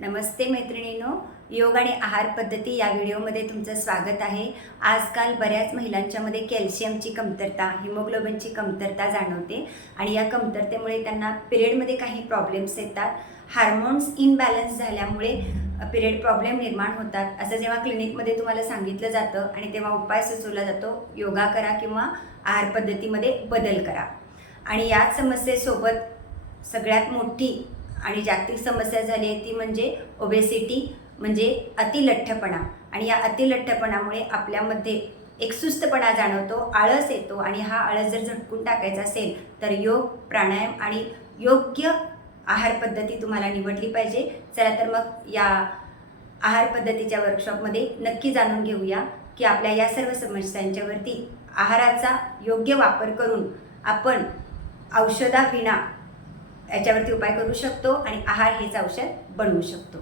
नमस्ते मैत्रिणींनो. योग आणि आहार पद्धती या व्हिडिओमध्ये तुमचं स्वागत आहे. आजकाल बऱ्याच महिलांच्यामध्ये कॅल्शियमची कमतरता हिमोग्लोबिनची कमतरता जाणवते आणि या कमतरतेमुळे त्यांना पिरियडमध्ये काही प्रॉब्लेम्स येतात. हार्मोन्स इनबॅलन्स झाल्यामुळे पिरियड प्रॉब्लेम निर्माण होतात. असं जेव्हा क्लिनिकमध्ये तुम्हाला सांगितलं जातं आणि तेव्हा उपाय सुचवला जातो योगा करा किंवा आहार पद्धतीमध्ये बदल करा. आणि याच समस्येसोबत सगळ्यात मोठी आणि जागतिक समस्या झाली आहे ती म्हणजे ओबेसिटी म्हणजे अतिलठ्ठपणा. आणि या अतिलठ्ठपणामुळे आपल्यामध्ये एक सुस्तपणा जाणवतो आळस येतो आणि हा आळस जर झटकून टाकायचा असेल तर योग प्राणायाम आणि योग्य आहार पद्धती तुम्हाला निवडली पाहिजे. चला तर मग या आहार पद्धतीच्या वर्कशॉपमध्ये नक्की जाणून घेऊया की आपल्या या सर्व समस्यांच्यावरती आहाराचा योग्य वापर करून आपण औषधाविना याच्यावरती उपाय करू शकतो आणि आहार हेच औषध बनवू शकतो.